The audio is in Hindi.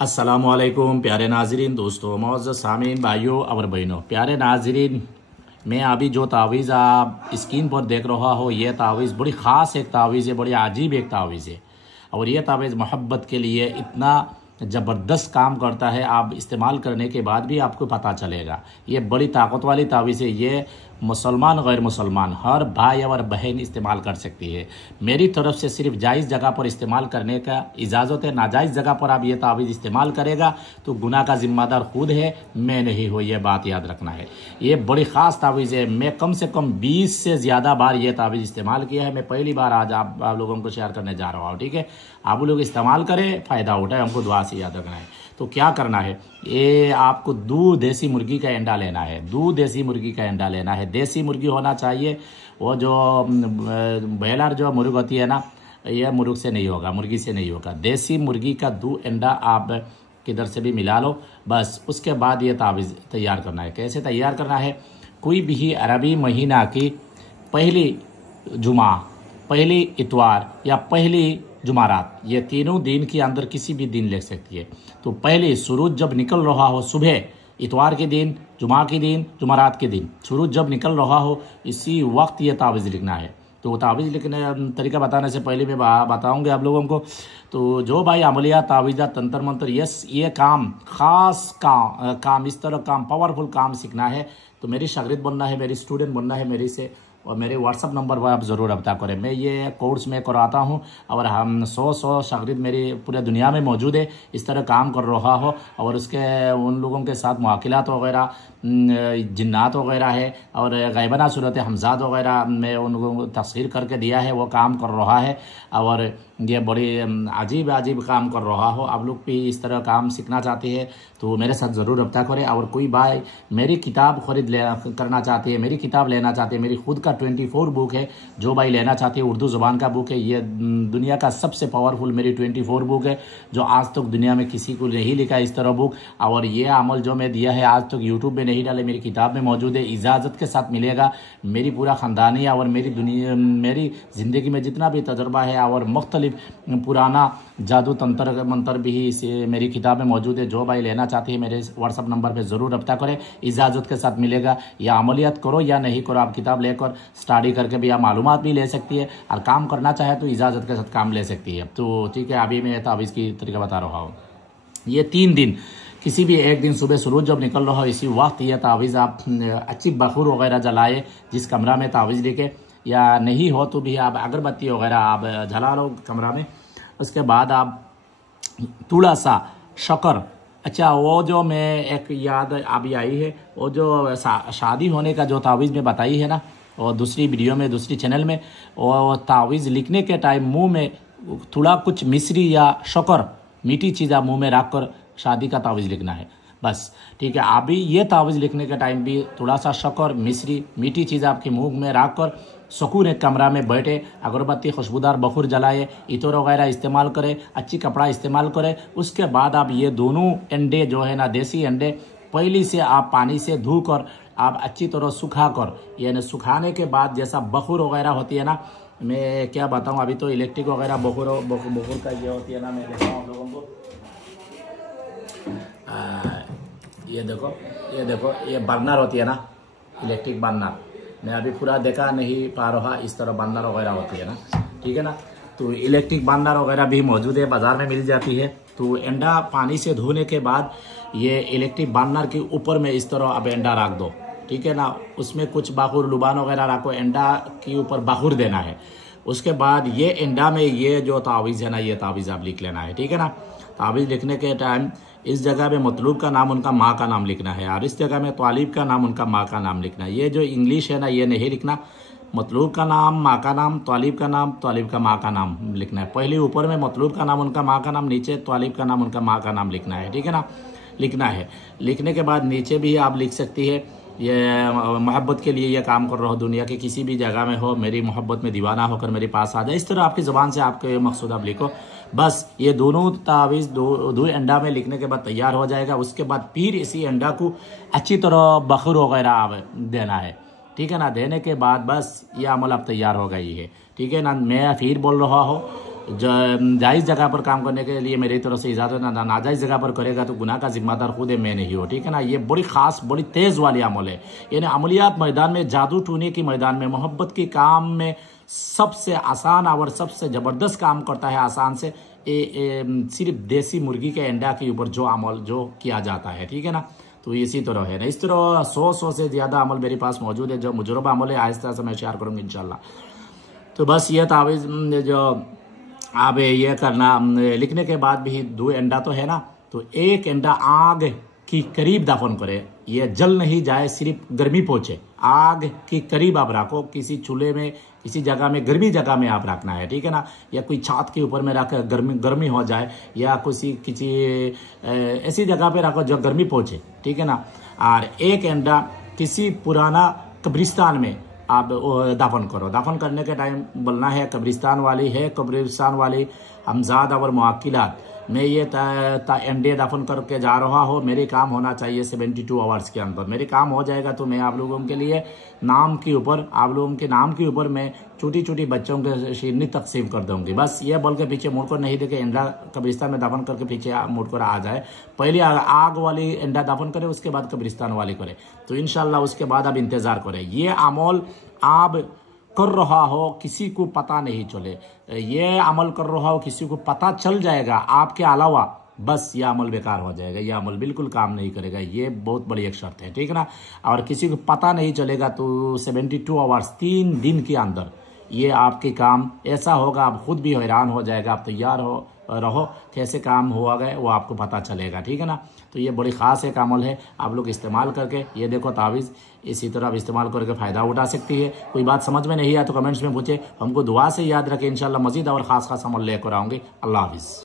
अस्सलामुअलैकुम प्यारे नाजरीन, दोस्तों, मौजूद सामीन, भाइयों और बहनों। प्यारे नाजरीन, मैं अभी जो तावीज़ आप स्क्रीन पर देख रहा हो, ये तावीज़ बड़ी ख़ास एक तावीज़ है, बड़ी अजीब एक तावीज़ है। और ये तावीज़ मोहब्बत के लिए इतना ज़बरदस्त काम करता है, आप इस्तेमाल करने के बाद भी आपको पता चलेगा। ये बड़ी ताकत वाली तावीज़ है। ये मुसलमान गैर मुसलमान हर भाई और बहन इस्तेमाल कर सकती है। मेरी तरफ से सिर्फ जायज़ जगह पर इस्तेमाल करने का इजाज़त है। नाजायज़ जगह पर आप ये तावीज़ इस्तेमाल करेगा तो गुनाह का ज़िम्मेदार खुद है, मैं नहीं हो। ये बात याद रखना है। ये बड़ी ख़ास तावीज़ है। मैं कम से कम 20 से ज़्यादा बार ये तावीज़ इस्तेमाल किया है। मैं पहली बार आज आप लोगों को शेयर करने जा रहा हूँ। ठीक है, आप लोग इस्तेमाल करें, फ़ायदा उठाए, हमको दुआ से याद रखना है। तो क्या करना है, ये आपको दूध देसी मुर्गी का अंडा लेना है। दूध देसी मुर्गी का अंडा लेना है। देसी मुर्गी होना चाहिए। वो जो बॉयलर जो मुर्ग होती है ना, यह मुर्ग से नहीं होगा, मुर्गी से नहीं होगा। देसी मुर्गी का दूध अंडा आप किधर से भी मिला लो। बस उसके बाद ये तावीज़ तैयार करना है। कैसे तैयार करना है, कोई भी अरबी महीना की पहली जुमा, पहली इतवार या पहली जुमारात, ये तीनों दिन के अंदर किसी भी दिन ले सकती है। तो पहले सूरज जब निकल रहा हो, सुबह इतवार के दिन, जुमा के दिन, जुमारात के दिन, सूरज जब निकल रहा हो, इसी वक्त ये तावीज़ लिखना है। तो तावीज़ लिखने तरीका बताने से पहले मैं बताऊंगे आप लोगों को। तो जो भाई अमलिया, तावीज़ा, तंत्र मंत्र, ये काम खास काम इस तरह काम, पावरफुल काम सीखना है तो मेरी शागिर्द बनना है, मेरी स्टूडेंट बनना है मेरी से। और मेरे व्हाट्सअप नंबर पर आप ज़रूर रब्ता करें। मैं ये कोर्स में कराता हूँ और हम 100 शागिर्द मेरी पूरे दुनिया में मौजूद है, इस तरह काम कर रहा हो। और उसके उन लोगों के साथ मुआकिलात वगैरह, जिन्नात वगैरह है और गैबना सूरत हमजाद वगैरह में उन लोगों को तस्वीर करके दिया है, वो काम कर रहा है। और ये बड़ी अजीब अजीब काम कर रहा हो। आप लोग भी इस तरह काम सीखना चाहते हैं तो मेरे साथ ज़रूर रब्ता करें। और कोई भाई मेरी किताब करना चाहते हैं, मेरी किताब लेना चाहते हैं, मेरी खुद का 24 बुक है, जो भाई लेना चाहते हैं, उर्दू ज़ुबान का बुक है। ये दुनिया का सबसे पावरफुल मेरी 24 बुक है, जो आज तक दुनिया में किसी को नहीं लिखा इस तरह बुक। और ये अमल जो मैं दिया है आज तक यूट्यूब में नहीं डाले, मेरी किताब में मौजूद है, इजाज़त के साथ मिलेगा। मेरी पूरा ख़ानदानी और मेरी ज़िंदगी में जितना भी तजर्बा है और मुख्तलिफ पुराना जादू तंत्र मंत्र भी इसे मेरी किताब में मौजूद है। जो भाई लेना चाहते हैं मेरे व्हाट्सअप नंबर पे ज़रूर रब्ता करें, इजाज़त के साथ मिलेगा। या अमलियत करो या नहीं करो, आप किताब लेकर स्टडी करके भी आप मालूमात भी ले सकती है, और काम करना चाहे तो इजाज़त के साथ काम ले सकती है। तो ठीक है, अभी मैं तावीज़ की तरीका बता रहा हूँ। ये 3 दिन, किसी भी एक दिन सुबह सूरज जब निकल रहा हो, इसी वक्त यह तावीज़ आप अच्छी बखूर वगैरह जलाए जिस कमरा में तावीज़ लेके, या नहीं हो तो भी आप अगरबत्ती वगैरह आप जला लो कमरा में। उसके बाद आप थोड़ा सा शक्कर, अच्छा वो जो मैं एक याद अभी आई है, वो जो शादी होने का जो तावीज़ में बताई है ना, और दूसरी वीडियो में, दूसरी चैनल में, वो तावीज़ लिखने के टाइम मुंह में थोड़ा कुछ मिश्री या शक्कर, मीठी चीज़ आप मुँह में रख कर शादी का तावीज़ लिखना है। बस ठीक है, अभी ये तावीज़ लिखने के टाइम भी थोड़ा सा शक्कर, मिश्री, मीठी चीज़ आपके मुंह में रख कर सुकून एक कमरा में बैठे, अगरबत्ती, खुशबूदार बखूर जलाए, इतर वगैरह इस्तेमाल करें, अच्छी कपड़ा इस्तेमाल करें। उसके बाद आप ये दोनों अंडे जो है ना, देसी अंडे, पहली से आप पानी से धो कर आप अच्छी तरह सुखा कर, यानी सुखाने के बाद जैसा बखूर वगैरह होती है ना, मैं क्या बताऊँ, अभी तो इलेक्ट्रिक वगैरह बखूर का ये होती है ना, मैं देखता हूँ लोगों को। ये देखो ये बर्नर होती है ना, इलेक्ट्रिक बर्नर, मैं अभी पूरा देखा नहीं पा रहा, इस तरह बर्नर वगैरह होती है ना, ठीक है ना। तो इलेक्ट्रिक बर्नर वगैरह भी मौजूद है, बाज़ार में मिल जाती है। तो अंडा पानी से धोने के बाद ये इलेक्ट्रिक बर्नर के ऊपर में इस तरह अब अंडा रख दो, ठीक है ना। उसमें कुछ बाखुर लुबान वगैरह रखो, अंडा के ऊपर बाखुर देना है। उसके बाद ये अंडा में ये जो तावीज़ है ना, ये तावीज़ आप लिख लेना है, ठीक है ना। तावीज़ लिखने के टाइम इस जगह में मतलूब का नाम उनका माँ का नाम लिखना है, और इस जगह में तालिब का नाम उनका माँ का नाम लिखना है। ये जो इंग्लिश है ना, ये नहीं लिखना। मतलूब का नाम, माँ का नाम, तालिब का नाम, तालिब का माँ का नाम लिखना है। पहले ऊपर में मतलूब का नाम उनका माँ का नाम, नीचे तालिब का नाम उनका माँ का नाम लिखना है, ठीक है ना। लिखना है। लिखने के बाद नीचे भी आप लिख सकती है, ये मोहब्बत के लिए ये काम कर रहा हो, दुनिया के किसी भी जगह में हो, मेरी मोहब्बत में दीवाना होकर मेरे पास आ जाए, इस तरह आपकी ज़बान से आपके मकसूद आप लिखो। बस ये दोनों तावीज़ दो अंडा में लिखने के बाद तैयार हो जाएगा। उसके बाद फिर इसी अंडा को अच्छी तरह बखूर वगैरह आप देना है, ठीक है ना। देने के बाद बस ये अमल अब तैयार हो गई है, ठीक है ना। मैं फिर बोल रहा हूँ, जायज़ जगह पर काम करने के लिए मेरी तरफ से इजाज़त, नाजायज़ जगह पर करेगा तो गुनाह का जिम्मेदार खुद है, मैं नहीं हो। ठीक है ना। ये बड़ी ख़ास बड़ी तेज़ वाली अमल है। यानी अमलियात मैदान में, जादू टूने की मैदान में, मोहब्बत के काम में सबसे आसान और सबसे ज़बरदस्त काम करता है आसान से सिर्फ देसी मुर्गी के अंडा के ऊपर जो अमल जो किया जाता है। ठीक है ना। तो इसी तरह है ना, इस तरह 100 से ज़्यादा अमल मेरे पास मौजूद है जो मुजरबा अमल है। आहिस्ता से मैं शेयर करूँगी इंशाल्लाह। तो बस ये तावीज़ जो आप ये करना, लिखने के बाद भी 2 अंडा तो है ना, तो 1 अंडा आग की करीब दफन करे, ये जल नहीं जाए, सिर्फ गर्मी पहुंचे। आग के करीब आप रखो, किसी चूल्हे में, किसी जगह में, गर्मी जगह में आप रखना है। ठीक है ना। या कोई छत के ऊपर में रख गर्मी हो जाए, या किसी ऐसी जगह पे रखो जो गर्मी पहुंचे। ठीक है ना। और 1 अंडा किसी पुराना कब्रिस्तान में आप दफन करो। दफन करने के टाइम बोलना है कब्रिस्तान वाली हमजाद और मुआक्किलात, मैं ये अंडे दफन करके जा रहा हूँ, मेरे काम होना चाहिए 72 आवर्स के अंदर। मेरे काम हो जाएगा तो मैं आप लोगों के लिए नाम के ऊपर, आप लोगों के नाम के ऊपर मैं छोटी छोटी बच्चों के शीरनी तकसीम कर दूंगी। बस ये बोल के पीछे मुड़कर नहीं देखे, अंडा कब्रिस्तान में दफन करके पीछे मुड़कर आ जाए। पहले आग वाली अंडा दफन करे, उसके बाद कब्रिस्तान वाली करे, तो इंशाल्लाह उसके बाद आप इंतजार करें। ये अमल आप कर रहा हो, किसी को पता नहीं चले, ये अमल कर रहा हो, किसी को पता चल जाएगा आपके अलावा, बस ये अमल बेकार हो जाएगा, ये अमल बिल्कुल काम नहीं करेगा। ये बहुत बड़ी एक शर्त है। ठीक है ना। और किसी को पता नहीं चलेगा तो 72 आवर्स 3 दिन के अंदर ये आपके काम ऐसा होगा, आप खुद भी हैरान हो जाएगा। आप तैयार रहो कैसे काम हुआ गए, वो आपको पता चलेगा। ठीक है ना। तो ये बड़ी ख़ास एक अमल है, आप लोग इस्तेमाल करके, ये देखो तावीज़ इसी तरह आप इस्तेमाल करके फ़ायदा उठा सकती है। कोई बात समझ में नहीं आया तो कमेंट्स में पूछे, हमको दुआ से याद रखें। इंशाल्लाह मज़ीद और ख़ास अमल लेकर आऊँगी। अल्लाह हाफ़िज़।